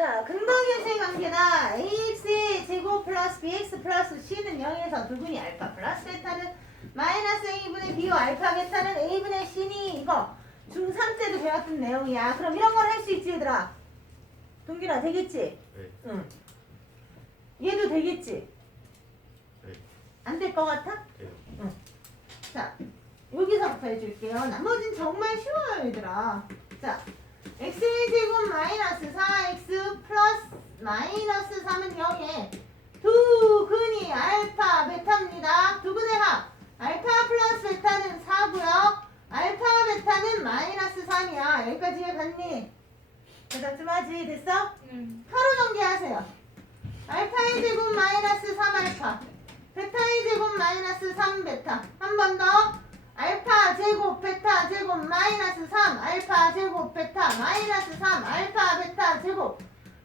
자, 근방계수의 관계나 ax의 제곱 플러스 bx 플러스 c는 0에서 두분이 알파 플러스 베타는 마이너스 a분의 b와 알파 베타는 a분의 c니 이거 중3 때도 배웠던 내용이야. 그럼 이런 걸 할 수 있지 얘들아. 동균아 되겠지? 네. 응. 얘도 되겠지? 네. 안될 것 같아? 돼요. 자, 여기서부터 해줄게요. 나머진 정말 쉬워요, 얘들아. 자, x의 제곱 마이너스 4x 플러스 마이너스 3은 0에 두 근이 알파 베타입니다. 두 근의 합. 알파 플러스 베타는 4고요. 알파 베타는 마이너스 3이야. 여기까지 해봤니? 대답 좀 하지. 됐어? 응. 하루 전개하세요. 알파의 제곱 마이너스 3알파. 베타의 제곱 마이너스 3베타. 한 번 더. 알파 제곱 베타 제곱 마이너스 3 알파 제곱 베타 마이너스 3 알파 베타 제곱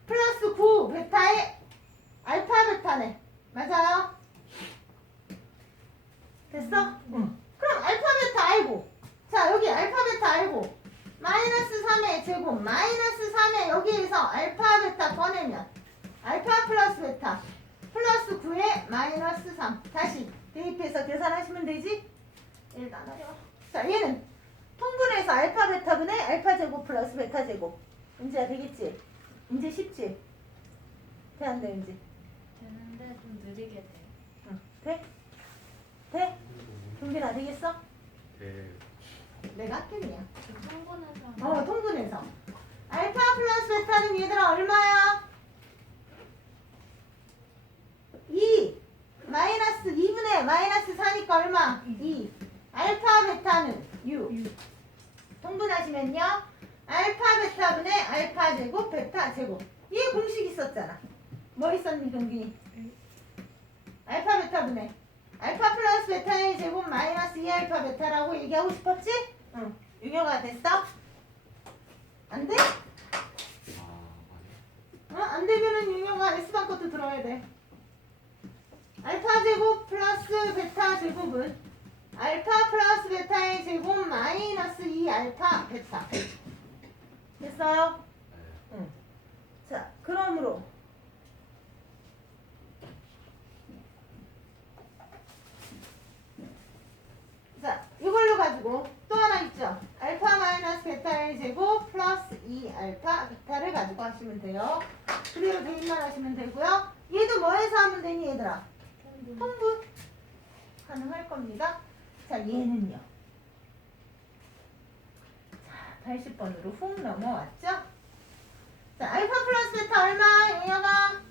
플러스 9 베타의 알파 베타네. 맞아요? 됐어? 응. 그럼 알파 베타 알고. 자, 여기 알파 베타 알고. 마이너스 3의 제곱 마이너스 3의 여기에서 알파 베타 꺼내면 알파 플러스 베타 플러스 9의 마이너스 3 다시 대입해서 계산하시면 되지? 얘를 나눠요 자 얘는 통분해서 알파 베타분의 알파 제곱 플러스 베타 제곱 이제야 되겠지? 이제 쉽지? 돼 안 돼 이제? 되는데 좀 느리게 돼. 응. 돼? 돼? 준비는 안 되겠어? 네. 내가 할게요 좀 흥분해서. 어, 통분해서. 알파 플러스 베타는 얘들아 얼마야? 2. 마이너스 2분의 마이너스 4니까 얼마? 2. 알파 베타는 6. 통분하시면요. 알파 베타분의 알파 제곱 베타 제곱. 얘 공식 있었잖아. 뭐 있었니 동균이? 알파 베타분의 알파 플러스 베타의 제곱 마이너스 2 알파 베타라고 얘기하고 싶었지? 응. 유효가 됐어? 안 돼? 어? 안 되면은 유효가 S방 것도 들어야 돼. 알파 제곱 플러스 베타 제곱은 알파 플러스 베타의 제곱 마이너스 2 알파 베타. 됐어요? 네. 응. 자, 그러므로 자, 이걸로 가지고 또 하나 있죠. 알파 마이너스 베타의 제곱 플러스 2 알파 베타를 가지고 하시면 돼요. 그대로 대입만 하시면 되고요. 얘도 뭐해서 하면 되니 얘들아? 통분 가능할 겁니다. 자, 얘는요. 자, 80번으로 훅 넘어왔죠? 자, 알파 플러스 베타 얼마? 용혁아?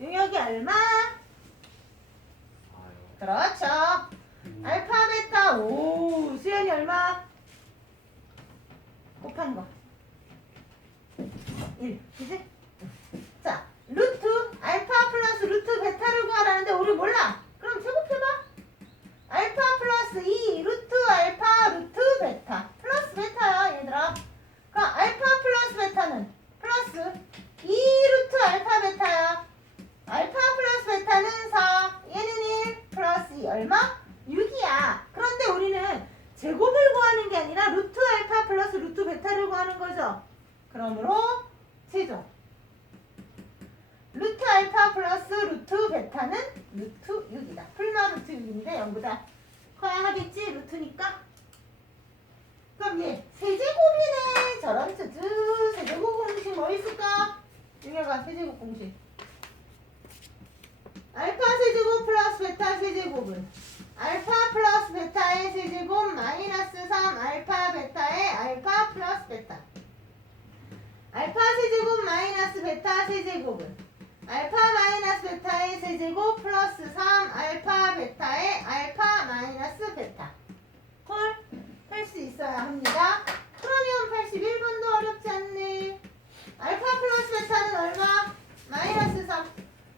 용혁이 얼마? 그렇죠. 알파 베타 오 수연이 얼마? 곱한 거. 1 그지? 자 루트 알파 플러스 루트 베타를 구하라는데 우리 몰라. 그럼 제곱해봐. 알파 플러스 2 루트 알파 루트 베타 플러스 베타야 얘들아. 그럼 알파 플러스 베타는 플러스 2 루트 알파 베타야. 알파 플러스 베타는 4 얘는 1 플러스 2 얼마? 6이야. 그런데 우리는 제곱을 구하는 게 아니라 루트 알파 플러스 루트 베타를 구하는 거죠. 그러므로 최종 알파 플러스 루트 베타는 루트 6이다. 풀마 루트 6인데 0보다 커야 하겠지? 루트니까. 그럼 얘 세제곱이네. 저런 쯔쯔 세제곱 공식 뭐 있을까? 유녀가 세제곱 공식. 알파 세제곱 플러스 베타 세제곱은 알파 플러스 베타의 세제곱 마이너스 3 알파 베타의 알파 플러스 베타 알파 세제곱 마이너스 베타 세제곱은 알파 마이너스 베타의 세제곱 플러스 3 알파 베타의 알파 마이너스 베타 콜? 할 수 있어야 합니다 그러면 81번도 어렵지 않네 알파 플러스 베타는 얼마? 마이너스 3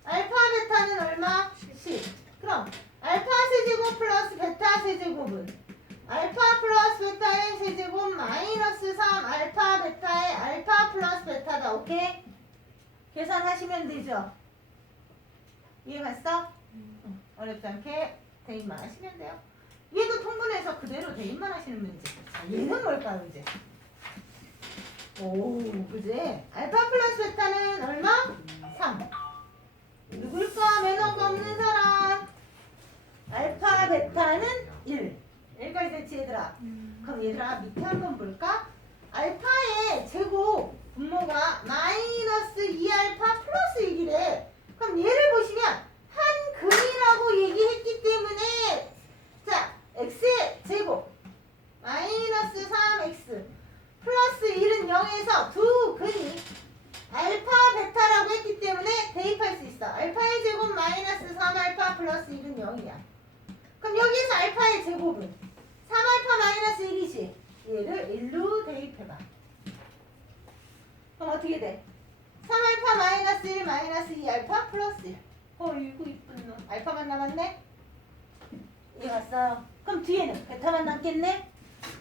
알파 베타는 얼마? 10 그럼 알파 세제곱 플러스 베타 세제곱은 알파 플러스 베타의 세제곱 마이너스 3 알파 베타의 알파 플러스 베타다 오케이? 계산하시면 되죠 이해 갔어? 응, 어렵지 않게 대입만 하시면 돼요 얘도 통분해서 그대로 대입만 하시는 문제 자, 얘는 뭘까요 이제? 오, 그지? 알파 플러스 베타는 얼마? 3. 누굴까? 매너가 없는 사람. 알파 베타는 1. 여기까지 됐지, 얘들아? 그럼 얘들아, 밑에 한번 볼까? 알파의 제곱 분모가 마이너스 2알파 플러스 1이래. 그럼 얘를 보시면 한 근이라고 얘기했기 때문에 자, x의 제곱 마이너스 3x 플러스 1은 0에서 두 근이 알파 베타라고 했기 때문에 대입할 수 있어. 알파의 제곱 마이너스 3알파 플러스 1은 0이야. 그럼 여기서 알파의 제곱은 3알파 마이너스 1이지. 얘를 1로 대입해봐. 그럼 어떻게 돼? 3알파 마이너스 1 마이너스 2알파 플러스 1. 어이구 이쁜 놈. 알파만 남았네? 이해 갔어요. 그럼 뒤에는 베타만 남겠네?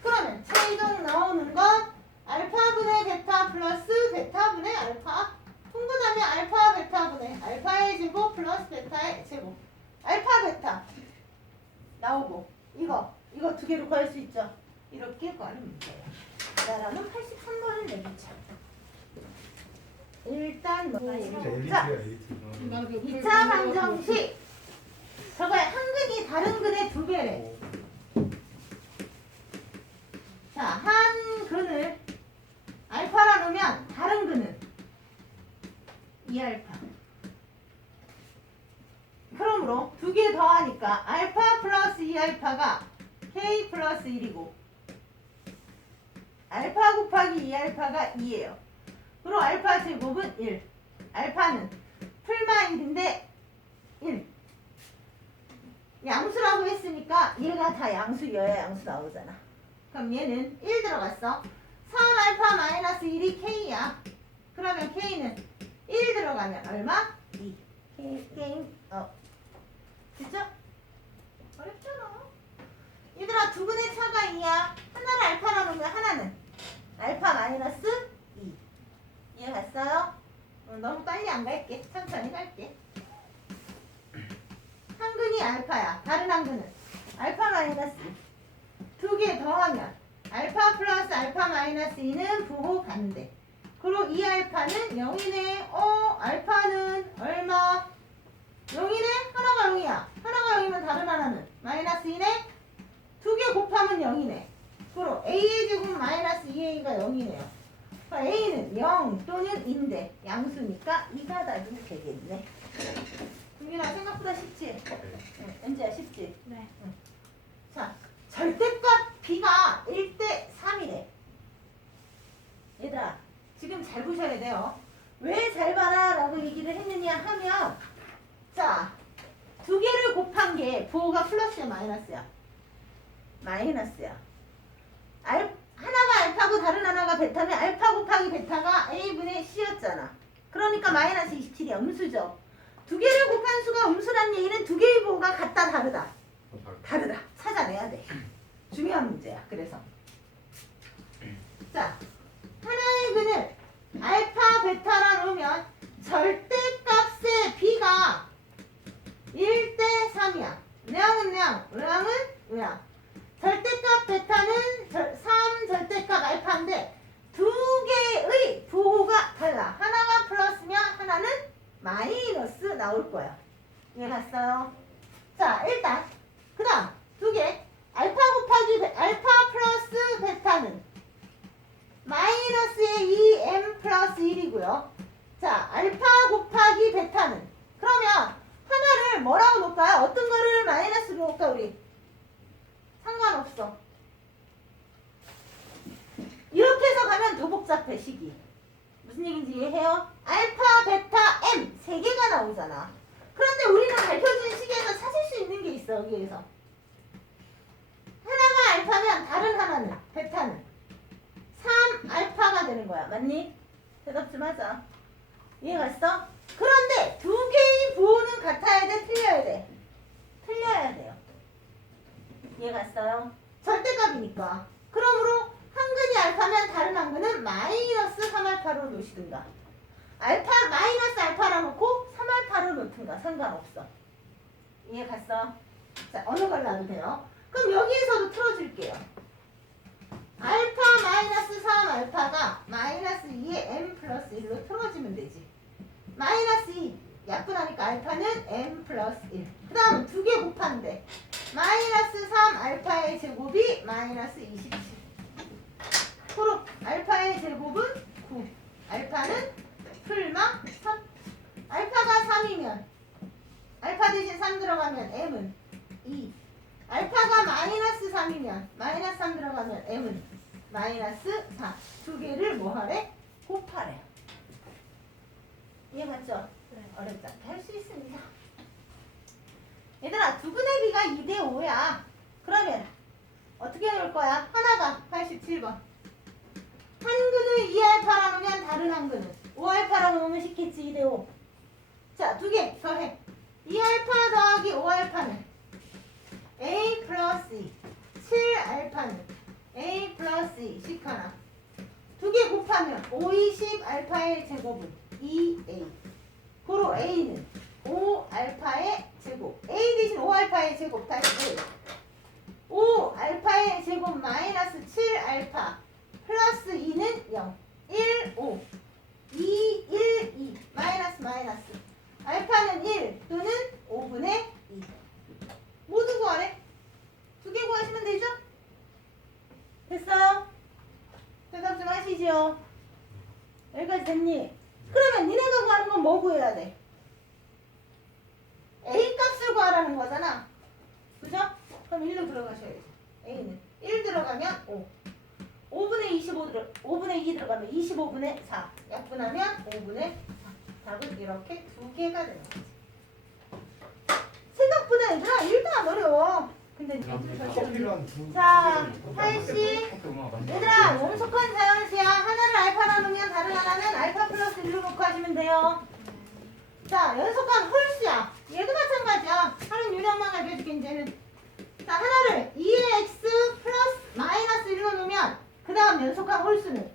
그러면 최종 나오는 건 알파분의 베타 플러스 베타분의 알파 통분하면 알파 베타분의 알파의 제곱 플러스 베타의 제곱 알파 베타 나오고 이거 이거 두 개로 구할 수 있죠? 이렇게 구하는 문제예요. 나라는 83번을 내보자 일단 뭐 진짜 자, 엘리트야 엘리트. 2차 방정식. 저거의 한 근이 다른 근의 두 배래 자, 한 근을 알파라 놓으면 다른 근은 2알파. 그러므로 두 개 더하니까 알파 플러스 2알파가 k 플러스 1이고 알파 곱하기 2알파가 2예요. 그리고 알파 제곱은 1. 알파는 풀마 1인데 1. 양수라고 했으니까 얘가 다 양수여야 양수 나오잖아. 그럼 얘는 1 들어갔어. 3알파 마이너스 1이 K야. 그러면 K는 1 들어가면 얼마? 2. K, 게임, 어. 됐죠? 어렵잖아. 얘들아, 두 분의 차가 2야. 하나를 알파라 놓으면 하나는 알파 마이너스 2. 이해 갔어요? 어, 너무 빨리 안 갈게. 천천히 갈게. 한 근이 알파야. 다른 한 근은 알파 마이너스 2. 두 개 더하면 알파 플러스 알파 마이너스 2는 부호 반대. 그리고 이 알파는 0이네. 어, 알파는 얼마? 0이네? 하나가 0이야. 하나가 0이면 다른 하나는 마이너스 2네? 두 개 곱하면 0이네. 그리고 a의 제곱 마이너스 2a가 0이네요. A는 0 또는 인데 양수니까 2가 답이 되겠네. 동민아 생각보다 쉽지? 응, 은지야 쉽지? 네. 자, 절대값 b가 1대 3이래. 얘들아, 지금 잘 보셔야 돼요. 왜 잘 봐라 라고 얘기를 했느냐 하면, 자, 두 개를 곱한 게 부호가 플러스야, 마이너스야? 마이너스야. 알, 하나가 알파고 다른 하나가 베타면 알파 곱하기 베타가 a분의 c였잖아. 그러니까 마이너스 27이 음수죠. 두 개를 곱한 수가 음수란 얘기는 두 개의 부호가 같 다, 다르다. 다르다. 찾아내야 돼. 중요한 문제야. 그래서 자 하나의 근을 알파 베타라 놓으면 절대값의 b가 1대 3이야. 의항은 의항, 의항은 의항. 절대값 베타는 절, 3 절대값 알파인데 두 개의 부호가 달라. 하나가 플러스면 하나는 마이너스 나올 거야. 이해 갔어요? 자 일단 그 다음 두 개. 알파 곱하기 베, 알파 플러스 베타는 마이너스의 2m 플러스 1이고요. 자, 알파 곱하기 베타는 그러면 하나를 뭐라고 놓을까요? 어떤 거를 마이너스로 놓을까 우리? 상관없어. 이렇게 해서 가면 더 복잡해 식이. 무슨 얘기인지 이해해요? 알파, 베타, m 세 개가 나오잖아. 그런데 우리는 밝혀진 식에서 찾을 수 있는 게 있어 여기에서. 하나가 알파면 다른 하나는 베타는 3 알파가 되는 거야. 맞니? 대답 좀 하자. 이해 갔어? 그런데 두 개의 부호는 같아야 돼, 틀려야 돼? 틀려야 돼요. 이해 갔어요? 절대값이니까. 그러므로 한 근이 알파면 다른 한 근은 마이너스 3알파로 놓으시든가. 알파 마이너스 알파라 놓고 3알파로 놓든가 상관없어. 이해 갔어? 자, 어느 걸 놔도 돼요? 그럼 여기에서도 틀어줄게요. 알파 마이너스 3 알파가 마이너스 2의 m 플러스 1로 틀어지면 되지. 마이너스 2 약분하니까 알파는 m 플러스 1. 그 다음 두 개 곱한데 마이너스 3 알파의 제곱이 마이너스 27. 서로 알파의 제곱은 9. 알파는 풀마 3. 알파가 3이면 알파 대신 3 들어가면 m은 2. 알파가 마이너스 3이면 마이너스 3 들어가면 m은 마이너스 4. 두 개를 뭐 하래? 곱하래. 이해 맞죠? 네. 어렵지 않게 할 수 있습니다. 얘들아, 두근의 비가 2대 5야. 그러면 어떻게 해놓을 거야? 하나가 87번. 한 근을 2알파라 놓으면 다른 한 근은 5알파라 놓으면 쉽겠지 2대 5. 자, 두 개 더 해. 2알파 더하기 5알파는 a 플러스 2. 7알파는 a 플러스 2. 식 하나. 두 개 곱하면 5, 20 알파의 제곱은 2a. 고로 a는 5 알파의 제곱. a 대신 5 알파의 제곱 다시 5 알파의 제곱 마이너스 7 알파 플러스 2는 0. 1, 5. 2, 1, 2. 마이너스 마이너스. 알파는 1 또는 5분의 2. 모두 구하래. 두 개 구하시면 되죠? 됐어요? 대답 좀 하시죠. 여기까지 됐니? 그러면 니네가 구하는 건 뭐 구해야 돼? A 값을 구하라는 거잖아. 그죠? 그럼 1로 들어가셔야죠. A는 1 들어가면 5. 5분의 25 들어 5분의 2 들어가면 25분의 4. 약분하면 5분의 4. 답은 이렇게 두 개가 되는 거지. 생각보다 얘들아 1도 안 어려워. 근데 커피랑 두 자, 하이 씨. 커피 얼마나 맛있어? 얘들아 원속한 자연수야 하나를 알파라 놓으면 다른 하나는 알파 플러스 1로 놓고 하시면 돼요 자 연속한 홀수야 얘도 마찬가지야 하는 유형만 알려줄게 이제는 자 하나를 2의 x 플러스 마이너스 1로 놓으면 연속한 홀수는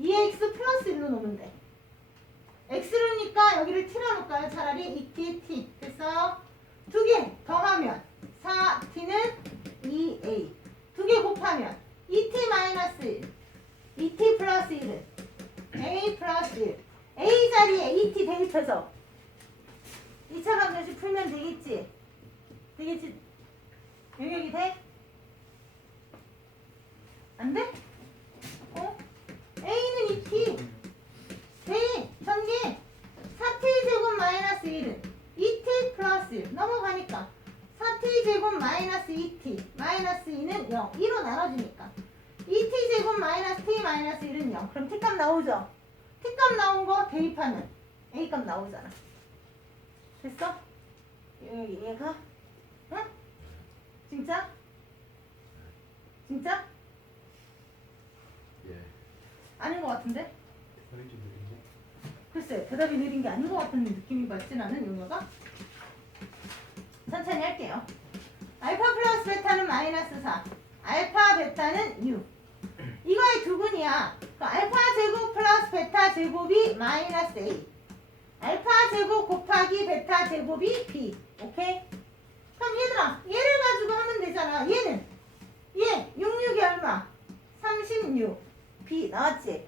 2의 x 플러스 1로 놓으면 돼 x로니까 여기를 t로 놓을까요 차라리 2t t 됐어요? 두개 더하면 4t는 2a 두 개 곱하면 2t 마이너스 1 2t 플러스 1은 a 플러스 1 a 자리에 2t 대입해서 2차 방정식 풀면 되겠지? 되겠지? 영역이 돼? 안 돼? 어? a는 2t 돼! 전개 4t 제곱 마이너스 1은 2t 플러스 1 넘어가니까 4t 제곱 마이너스 2t 마이너스 2는 0 2로 나눠지니까 2t 제곱 마이너스 t 마이너스 1은 0 그럼 t값 나오죠? t값 나온 거 대입하면 a값 나오잖아 됐어? 얘가 응? 진짜? 진짜? 예. 아닌 것 같은데? 소리 좀 느린데? 글쎄 대답이 느린 게 아닌 것 같은 느낌이 받진 않은 용어가 천천히 할게요 알파 플러스 베타는 마이너스 4 알파 베타는 6 이거의 두근이야 그 알파 제곱 플러스 베타 제곱이 마이너스 A 알파 제곱 곱하기 베타 제곱이 B 오케이? 그럼 얘들아 얘를 가지고 하면 되잖아 얘는 얘 66이 얼마? 36 B 나왔지?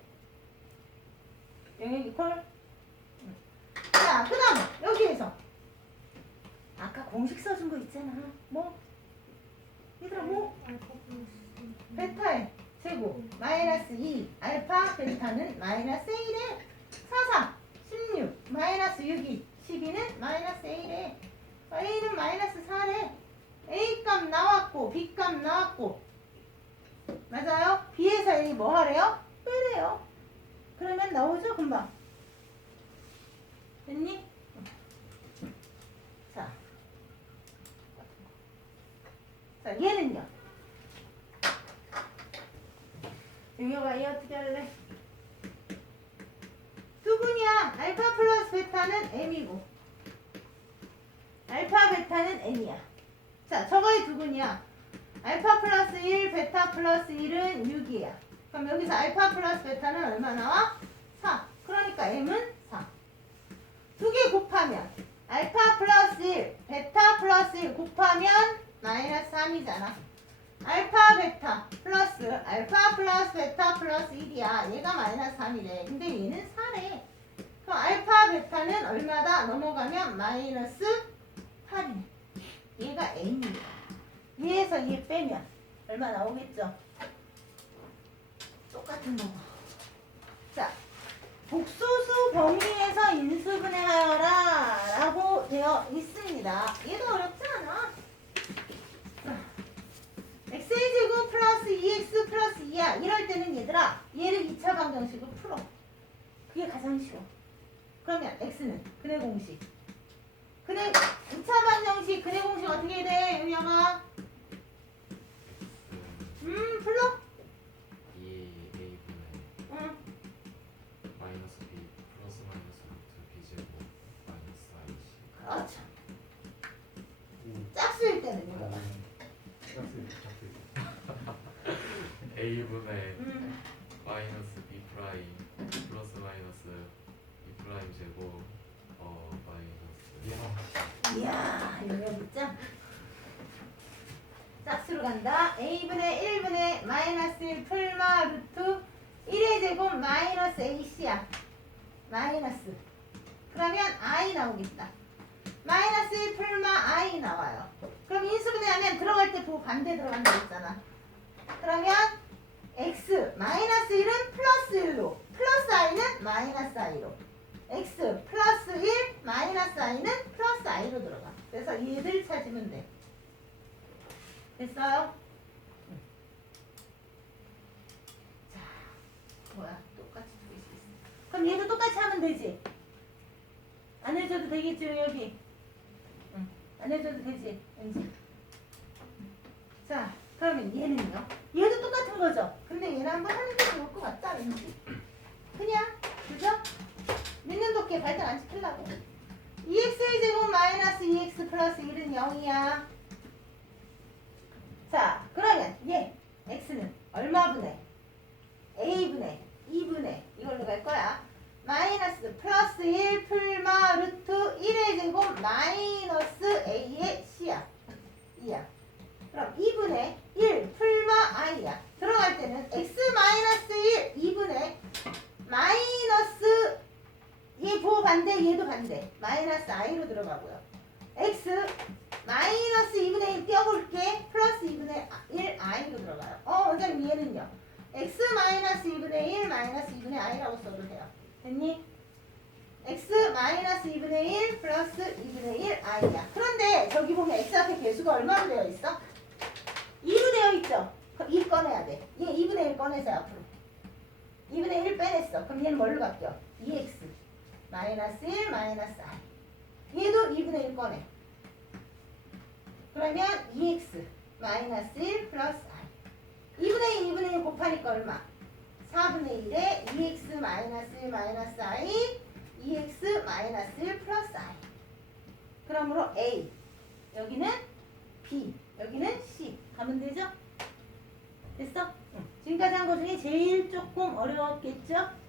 영역이 콜? 자, 그 다음 여기에서 아까 공식 써준 거 있잖아. 뭐? 얘들아 뭐? 베타의 제곱 마이너스 2 알파 베타는 마이너스 1에 4, 4 16 마이너스 6이 12는 마이너스 1에 A는 마이너스 4래 A 값 나왔고 B 값 나왔고 맞아요? B에서 A 뭐 하래요? 빼래요 그러면 나오죠 금방 됐니? 자, 자 얘는요 용혁아 얘 어떻게 할래? 두근이야 알파 플러스 베타는 m이고 알파 베타는 n이야 자 저거의 두근이야 알파 플러스 1 베타 플러스 1은 6이야 그럼 여기서 알파 플러스 베타는 얼마 나와? 4 그러니까 m은 4 두 개 곱하면 알파 플러스 1 베타 플러스 1 곱하면 마이너스 3이잖아 알파 베타 플러스 알파 플러스 3이래. 근데 얘는 4래. 그럼 알파 베타는 얼마다 넘어가면 마이너스 8이네. 얘가 n이야. 얘에서 얘 빼면 얼마 나오겠죠? 똑같은 거고. 자, 복소수 범위에서 인수분해 하여라 라고 되어 있습니다. 얘도 어렵지 않아. 자, x제곱 플러스 2x 플러스 2야. 이럴 때는 얘들아, 얘를 2차 방정식으로 풀어. 그게 가장 쉬워. 그러면 x는 근의 공식. 근의 2차 방정식 근의 공식 어떻게 돼? 유영아? 음, 불러. 2a분의 응. 마이너스 b 플러스 마이너스 루트 b 제곱 마이너스 ic 그렇죠. 오. 짝수일 때는 이거. 짝수 짝수. a분의 음. 마이너스 b 프라임 플러스 마이너스 프라임 제곱 어 마이너스 이야. 이야, 이거 묻자. 짝수로 간다. a분의 1분의 마이너스 1 풀마 루트 1의 제곱 마이너스 ac야. 마이너스. 그러면 i 나오겠다. 마이너스 1 풀마 i 나와요. 그럼 인수분해하면 들어갈 때 보고 반대 들어간다 했잖아. 그러면 x 마이너스 1은 플러스 1로 플러스 i는 마이너스 i로 x 플러스 1 마이너스 i는 플러스 i로 들어가. 그래서 얘들 찾으면 돼. 됐어요? 응. 자, 뭐야? 똑같이 두개 있어. 그럼 얘도 똑같이 하면 되지? 안 해줘도 되겠죠, 여기? 응. 안 해줘도 되지, 왠지. 자, 그러면 얘는요? 얘도 똑같은 거죠? 근데 얘는 한번 하는 게 좋을 것 같다, 왠지. 그냥, 그죠? 믿는 도끼 발등 안 지키려고. 2x의 제곱 마이너스 2x 플러스 1은 0이야. 자, 그러면 얘 x는 얼마분의 a분의 2분의 이걸로 갈 거야. 마이너스 플러스 1 풀마 루트 1의 제곱 마이너스 a의 c야. 2야. 그럼 2분의 1 풀마 i야. 들어갈 때는 x 마이너스 1 2분의 마이너스 얘 부호 반대 얘도 반대 마이너스 i로 들어가고요. x 마이너스 2분의 1 띄워볼게 플러스 2분의 1 i로 들어가요. 어 원장님 얘는요. x 마이너스 2분의 1 마이너스 2분의 i라고 써도 돼요. 됐니? x 마이너스 2분의 1 플러스 2분의 1 i야. 그런데 저기 보면 x 앞에 개수가 얼마로 되어 있어? 2로 되어 있죠? 그럼 2 꺼내야 돼. 얘 2분의 1 꺼내세요 앞으로. 2분의 1 빼냈어. 그럼 얘는 뭘로 바뀌어? 2x 마이너스 1 마이너스 i. 얘도 2분의 1 꺼내. 그러면 2x 마이너스 1 플러스 i. 2분의 1, 2분의 1 곱하니까 얼마? 4분의 1에 2x 마이너스 1 마이너스 i 2x 마이너스 1 플러스 i. 그러므로 a 여기는 b 여기는 c 가면 되죠? 됐어? 응. 지금까지 한 거 중에 제일 조금 어려웠겠죠?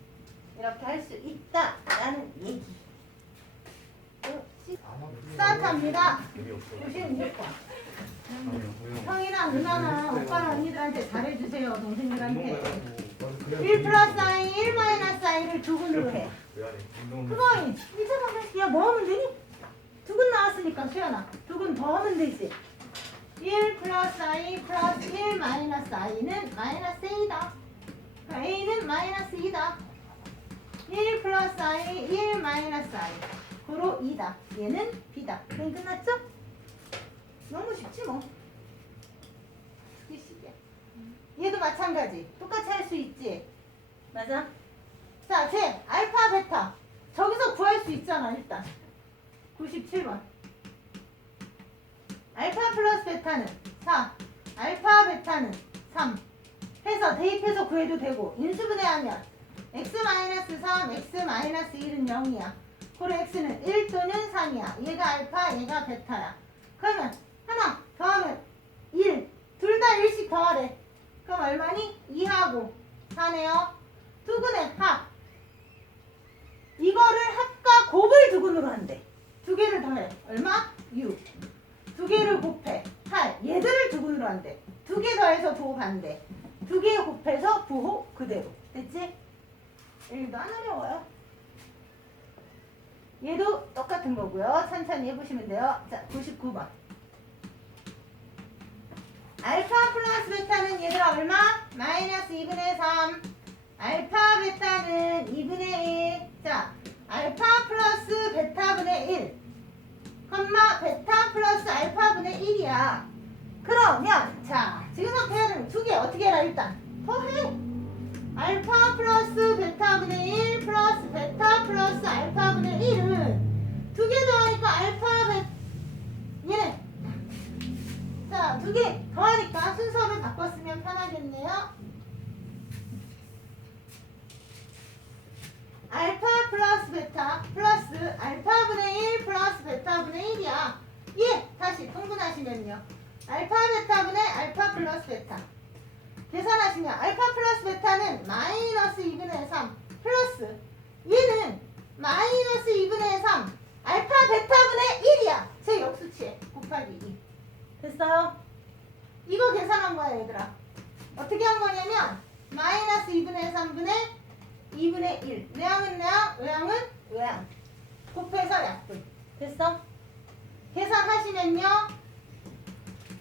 이렇게 할 수 있다라는 얘기. 어, 시- 스타트합니다. 재미없어 요즘 6번. 아니요 형이랑 누나랑 오빠랑 언니들한테 잘해주세요, 동생들한테. 맞아, 1 플러스 i, 1 마이너스 i를 두근으로 해. 왜안해 운동 그거 이제 방식 야, 뭐 하면 되니? 두근 나왔으니까 수연아. 두근 더 하면 되지. 1 플러스 i 플러스 1 마이너스 i는 마이너스 a다. a는 마이너스 2다. 1 플러스 i, 1 마이너스 i. 고로 2다. 얘는 b다. 그럼 끝났죠? 너무 쉽지 뭐. 쉽게. 얘도 마찬가지. 똑같이 할 수 있지. 맞아? 자, 제 알파 베타. 저기서 구할 수 있잖아, 일단. 97번. 알파 플러스 베타는 4. 알파 베타는 3. 해서 대입해서 구해도 되고 인수분해하면 x 마이너스 3, x 마이너스 1은 0이야. 그리고 x는 1 또는 3이야. 얘가 알파, 얘가 베타야. 그러면 하나 더하면 1. 둘 다 1씩 더하래. 그럼 얼마니? 2하고 4네요. 두근의 합. 이거를 합과 곱을 두근으로 한대. 두 개를 더해. 얼마? 6. 두 개를 곱해. 8. 얘들을 두근으로 한대. 두 개 더해서 부호 반대. 두 개 곱해서 부호 그대로. 됐지? 1도 안 어려워요. 얘도 똑같은 거고요. 천천히 해보시면 돼요. 자, 99번. 알파 플러스 베타는 얘들아 얼마? 마이너스 2분의 3. 알파 베타는 2분의 1. 자, 알파 플러스 베타분의 1. 컴마 베타 플러스 알파분의 1이야. 그러면 자 지금부터 해야 되는 두개 어떻게 해라 일단 더해. 알파 플러스 베타분의 1 플러스 베타 플러스 알파분의 1은 두 개 더하니까 알파 베 얘네 자두 개 더하니까 순서를 바꿨으면 편하겠네요. 알파 플러스 베타 플러스 알파분의 1 플러스 베타분의 1이야. 예, 다시 통분하시면요. 알파 베타분의 알파 플러스 베타. 계산하시면 알파 플러스 베타는 마이너스 2분의 3 플러스 얘는 마이너스 2분의 3 알파 베타분의 1이야. 제 역수치에 곱하기 2. 됐어요? 이거 계산한 거야, 얘들아. 어떻게 한 거냐면 마이너스 2분의 3분의 2분의 1. 외양은 외양, 외양은 외양. 곱해서 약분. 됐어? 계산하시면요.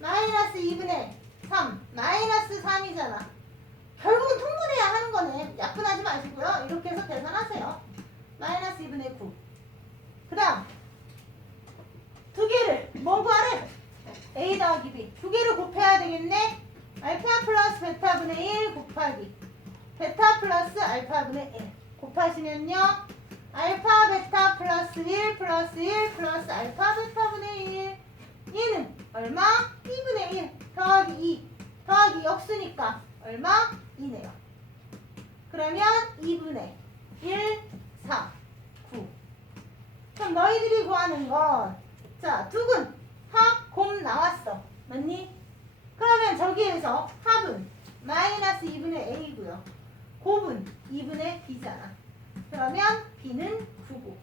마이너스 2분의 3. 마이너스 3이잖아. 결국은 통분해야 하는 거네. 약분하지 마시고요. 이렇게 해서 계산하세요. 마이너스 2분의 9. 그 다음. 두 개를 뭐 구하래? A 더하기 B. 두 개를 곱해야 되겠네. 알파 플러스 베타분의 1 곱하기 베타 플러스 알파분의 1 곱하시면요 알파 베타 플러스 1 플러스 1 플러스 알파 베타분의 1 얘는 얼마? 2분의 1 더하기 2 더하기 역수니까 얼마? 2네요 그러면 2분의 1 4 9 그럼 너희들이 구하는 건 자 두근 합, 곰 나왔어 맞니? 그러면 저기에서 합은 마이너스 2분의 A고요. 곱은 2분의 B잖아. 그러면 B는 9고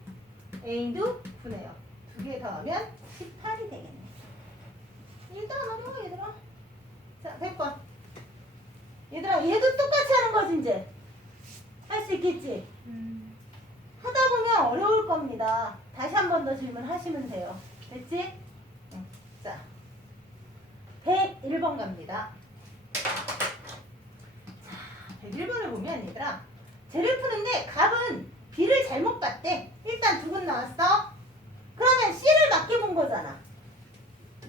A도 9네요. 두 개 더하면 18이 되겠네. 일단 어려워 얘들아. 자, 100번. 얘들아 얘도 똑같이 하는 거지 이제. 할 수 있겠지? 음. 하다 보면 어려울 겁니다. 다시 한 번 더 질문하시면 돼요. 됐지? 응. 자, 101번 갑니다. 자, 101번을 보면 얘들아, 쟤를 푸는데 값은 B를 잘못 봤대. 일단 두근 나왔어. 그러면 C를 맞게 본 거잖아.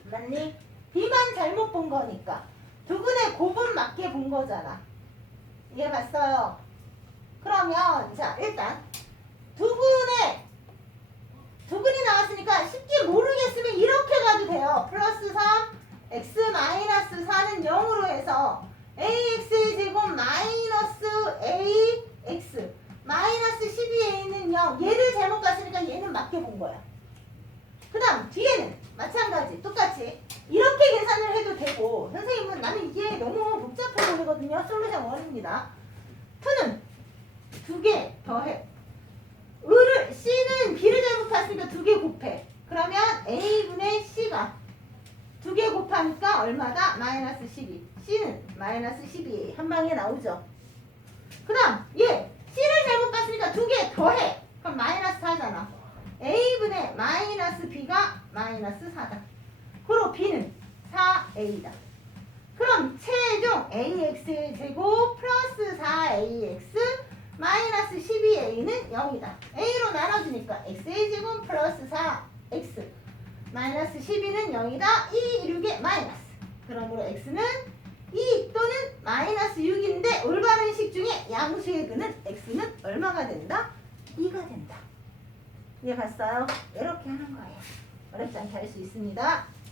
맞니? B만 잘못 본 거니까. 두근의 곱은 맞게 본 거잖아. 이해 봤어요? 그러면 자 일단 두근의 두근이 나왔으니까 쉽게 모르겠으면 이렇게 가도 돼요. 플러스 3 x 마이너스 4는 0으로 해서 ax의 제곱 마이너스 ax 마이너스 12a는 0 얘를 잘못 봤으니까 얘는 맞게 본 거야. 그 다음 뒤에는 마찬가지 똑같이 이렇게 계산을 해도 되고 선생님은 나는 이게 너무 복잡해 보이거든요. 솔루션 원입니다. 2는 두 개 더해. 을을 C는 B를 잘못 봤으니까 두 개 곱해. 그러면 A분의 C가 두 개 곱하니까 얼마다? 마이너스 12. C는 마이너스 12. 한 방에 나오죠. 그 다음 얘 C를 잘못 봤으니까 두 개 더해. 그럼 마이너스 4잖아. A분의 마이너스 B가 마이너스 4다. 그리고 B는 4A다. 그럼 최종 AX의 제곱 플러스 4AX 마이너스 12A는 0이다. A로 나눠주니까 X의 제곱 플러스 4X 마이너스 12는 0이다. 2, 6의 마이너스. 그러므로 X는 2 또는 마이너스 6인데 올바른 식 중에 양수의 근은 X는 얼마가 된다? 2가 된다. 이해 갔어요? 이렇게 하는 거예요. 어렵지 않게 할 수 있습니다.